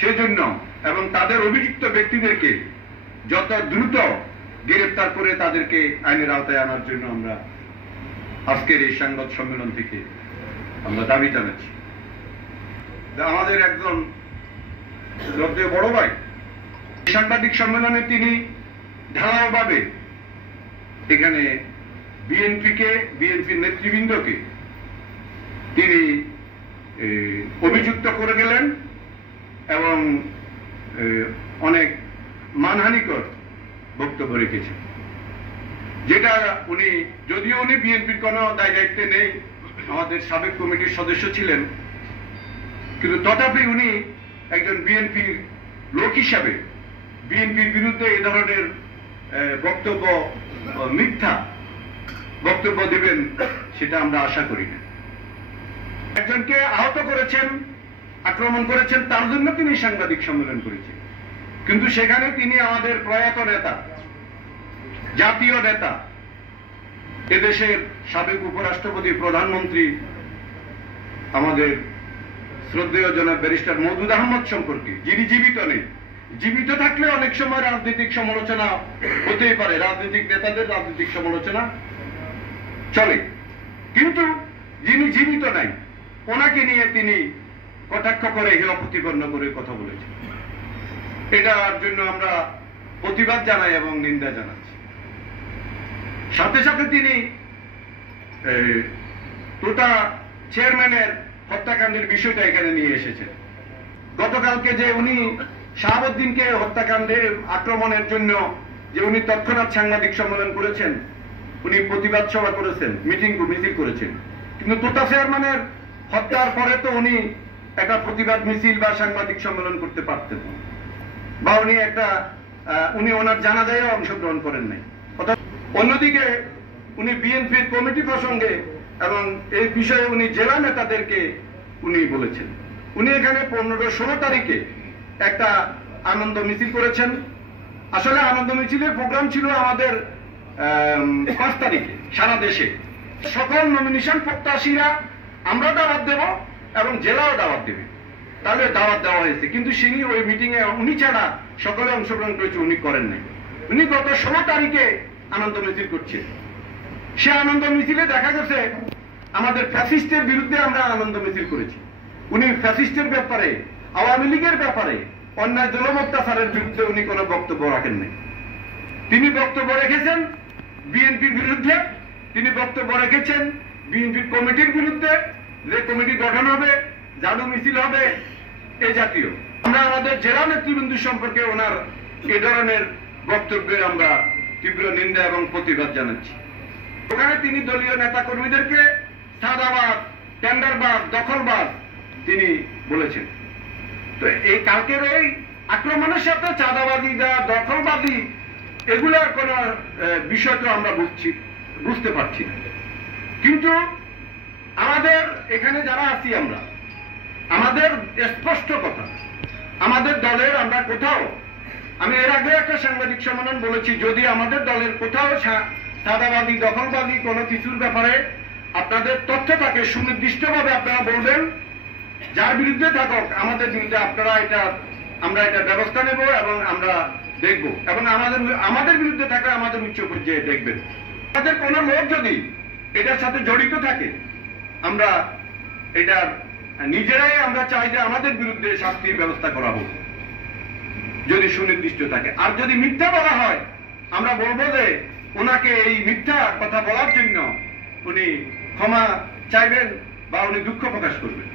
সেজন্য এবং তাদের অভিযুক্ত ব্যক্তিদেরকে যত দ্রুত গ্রেফতার করে তাদেরকে আইনের আওতায় আনার জন্য আমরা আজকের এই সংবাদ সম্মেলন থেকে আমরা দাবি জানাচ্ছি। আমাদের একজন শ্রদ্ধেয় বড় ভাই সাংবাদিক সম্মেলনে তিনি ঢালাওভাবে এখানে বিএনপির নেতৃবৃন্দকে তিনি অভিযুক্ত করে গেলেন এবং অনেক মানহানিকর বক্তব্য রেখেছেন, যেটা উনি যদিও উনি বিএনপির কোনো দায় দায়িত্বে নেই, আমাদের সাবেক কমিটির সদস্য ছিলেন, কিন্তু তথাপি উনি একজন বিএনপির লোক হিসাবে বিএনপির বিরুদ্ধে এই ধরনের বক্তব্য, মিথ্যা বক্তব্য দেবেন সেটা আমরা আশা করি না। একজনকে আহত করেছেন, আক্রমণ করেছেন, তার জন্য তিনি সাংবাদিক সম্মেলন করেছেন, কিন্তু সেখানে তিনি আমাদের প্রয়াত নেতা, জাতীয় নেতা, এদেশের সাবেক উপরাষ্ট্রপতি, প্রধানমন্ত্রী, আমাদের শ্রদ্ধেয় জনাব ব্যারিস্টার মওদুদ আহমদ সম্পর্কে, যিনি জীবিত নেই। জীবিত থাকলে অনেক সময় রাজনৈতিক সমালোচনা হতেই পারে, রাজনৈতিক নেতাদের রাজনৈতিক সমালোচনা চলে, কিন্তু যিনি জীবিত নাই ওনাকে নিয়ে তিনি কটাক্ষ করে, হেয় প্রতিপন্ন করে কথা বলেছেন। এটার জন্য আমরা প্রতিবাদ জানাই এবং নিন্দা জানাচ্ছি। সাথে সাথে তিনি টোটা চেয়ারম্যানের হত্যাকাণ্ডের বিষয়টা এখানে নিয়ে এসেছেন। গতকালকে যে উনি শাহাবুদ্দিনকে হত্যাকাণ্ডে আক্রমণের জন্য যে উনি তৎক্ষণাৎ সাংবাদিক সম্মেলন করেছেন, উনি প্রতিবাদ সভা করেছেন, মিছিল করেছেন, কিন্তু টোটা চেয়ারম্যানের হত্যার পরে তো উনি একটা প্রতিবাদ মিছিল বা সাংবাদিক সম্মেলন করতে পারতেন, বা উনি ওনার জানাজায়ও অংশগ্রহণ করেন নাই। অন্যদিকে উনি বিএনপির কমিটি প্রসঙ্গে এবং এই বিষয়ে উনি জেলা নেতাদেরকে উনি বলেছেন। উনি এখানে 15-16 তারিখে একটা আনন্দ মিছিল করেছেন। আসলে আনন্দ মিছিলের প্রোগ্রাম ছিল আমাদের 5 তারিখে সারা দেশে। সকল নমিনেশন প্রত্যাশীরা আমরা দাওয়াত দেব এবং জেলাও দাওয়াত দেবে, তাহলে দাওয়াত দেওয়া হয়েছে, কিন্তু তিনি ওই মিটিং এ উনি ছাড়া সকলে অংশগ্রহণ করেছে, উনি করেন নাই। উনি গত 16 তারিখে আনন্দ মিছিল করছে। সে আনন্দ মিছিলে দেখা গেছে আমাদের ফ্যাসিস্টের বিরুদ্ধে আমরা আনন্দ মিছিল করেছি। উনি ফ্যাসিস্টের ব্যাপারে, আওয়ামী লীগের ব্যাপারে, অন্যায় জুলুম অত্যাচারের বিরুদ্ধে উনি কোনো বক্তব্য রাখেন নাই। তিনি বক্তব্য রেখেছেন বিএনপির বিরুদ্ধে, তিনি বক্তব্য রেখেছেন বিএনপির কমিটির বিরুদ্ধে, যে কমিটি গঠন হবে, জাদু মিছিল হবে, এ জাতীয়। আমরা আমাদের জেলা নেতৃবৃন্দ সম্পর্কে ওনার এ ধরনের বক্তব্যের আমরা তীব্র নিন্দা এবং প্রতিবাদ জানাচ্ছি। ওখানে তিনি দলীয় নেতা কর্মীদেরকে সাদাবাদ, টেন্ডারবাদ, দখলবাদ তিনি বলেছেন। তো এই কালকের এই আক্রমণের সাথে চাঁদাবাদী বা দখলবাদী এগুলার কোন বিষয় তো আমরা বুঝতে পারছি না। কিন্তু আমাদের এখানে যারা আছি আমরা, আমাদের স্পষ্ট কথা, আমাদের দলের আমরা কোথাও, আমি এর আগে একটা সাংবাদিক সম্মেলন বলেছি, যদি আমাদের দলের কোথাও চাঁদাবাদী, দখলবাদী কোনো কিছুর ব্যাপারে আপনাদের তথ্য থাকে, সুনির্দিষ্টভাবে আপনারা বলবেন, যার বিরুদ্ধে থাকুক আমাদের বিরুদ্ধে, আমরা এটা ব্যবস্থা নেব এবং আমরা দেখব, এবং আমাদের বিরুদ্ধে থাকলে আমাদের উচ্চ পর্যায়ে দেখবেন। আমাদের কোন লোক যদি এটার সাথে জড়িত থাকে, আমরা এটার নিজেরাই আমরা চাই যে আমাদের বিরুদ্ধে শাস্তির ব্যবস্থা করা হোক, যদি সুনির্দিষ্ট থাকে। আর যদি মিথ্যা বলা হয়, আমরা বলবো যে ওনাকে এই মিথ্যা কথা বলার জন্য উনি ক্ষমা চাইবেন বা উনি দুঃখ প্রকাশ করবেন।